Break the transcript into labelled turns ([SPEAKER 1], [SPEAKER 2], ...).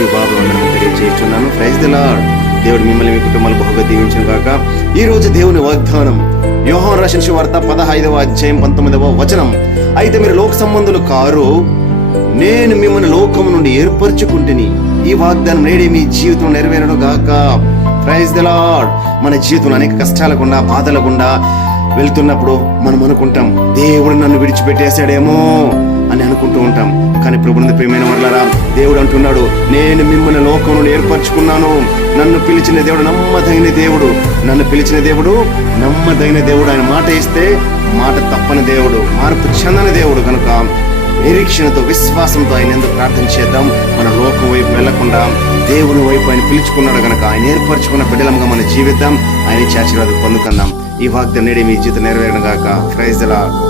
[SPEAKER 1] శుభాభివందనం తెలియజేస్తున్నాను praise the lord దేవుడు మిమ్మల్ని మీ కుటుంబాలు బహుగా దీవించిన కాక ఈ రోజు దేవుని వాగ్దానం యోహాన్ రాసిన శువార్త పదహైదవ అధ్యాయం పంతొమ్మిదవ వచనం. అయితే మీరు లోక సంబంధులు కారు నేను మిమ్మల్ని లోకం నుండి ఏర్పరచుకుంటుని. ఈ వాగ్దానం నేడే మీ జీవితం నెరవేరను గాక. ప్రైజ్ ది లార్డ్ మన జీవితంలో అనేక కష్టాల గుండా బాధల గుండా వెళ్తున్నప్పుడు మనం అనుకుంటాం దేవుడు నన్ను విడిచిపెట్టేశాడేమో అని అనుకుంటూ. వింటున్నారా దేవుడు అంటున్నాడు నేను మిమ్మల్ని లోకం నుండి ఏర్పరచుకున్నాను. నన్ను పిలిచిన దేవుడు నమ్మదగిన దేవుడు. నన్ను పిలిచిన దేవుడు నమ్మదగిన దేవుడు. ఆయన మాట ఇస్తే మాట తప్పని దేవుడు మార్పు చెందని దేవుడు కనుక నిరీక్షణతో విశ్వాసంతో ఆయన ఎందుకు ప్రార్థన చేద్దాం? మన లోకం వైపు వెళ్ళకుండా దేవుని వైపు ఆయన పిలుచుకున్నాడు గనక ఆయన ఏర్పరచుకున్న బిడ్డలంగా మనం జీవిద్దాం. ఆయన ఇచ్చే ఆశీర్వాదం పొందుకుందాం. ఈ వాగ్దానం నేడి మీ జీవితం నెరవేరడం గాక ప్రైజ్లా